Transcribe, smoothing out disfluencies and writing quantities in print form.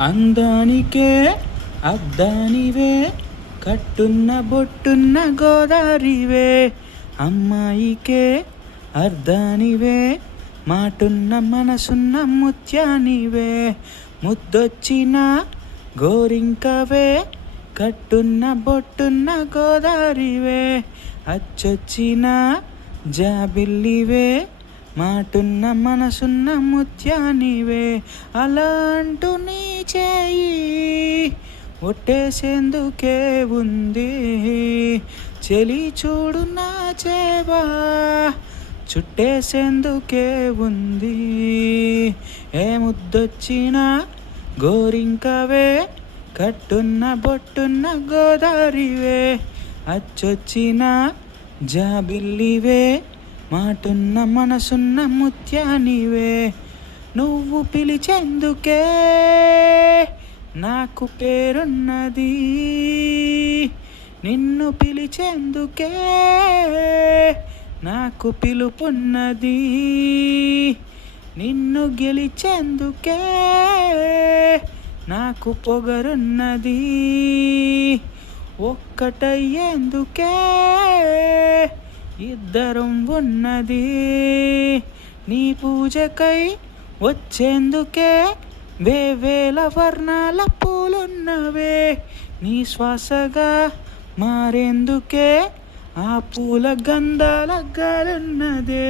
అందానికే అద్దానివే కట్టున్న బొట్టున్న గోదారివే అమ్మాయికే అర్ధానివే మాటున్న మనసున్న ముత్యానివే ముద్దొచ్చిన గోరింకవే కట్టున్న బొట్టున్న గోదారివే అచ్చొచ్చిన జాబిల్లివే మాటున్న మనసున్న ముత్యానివే అలా అంటూ నీ చేయి ఒట్టేసేందుకే ఉంది చెలి చూడు నా చేవా చుట్టేసేందుకే ఉంది ఏ ముద్దొచ్చిన గోరింకవే కట్టున్న బొట్టున్న గోదారివే అచ్చొచ్చిన జాబిల్లివే మాటున్న మనసున్న ముత్యానివే నువ్వు పిలిచేందుకే నాకు పేరున్నది నిన్ను పిలిచేందుకే నాకు పిలుపున్నది నిన్ను గెలిచేందుకే నాకు పొగరున్నది ఒక్కటయ్యేందుకే ఇద్దరం ఉన్నది నీ పూజకై వచ్చేందుకే వేవేల వర్ణాల పూలున్నవే నీ శ్వాసగా మారేందుకే ఆ పూల గంధాల గాలున్నదే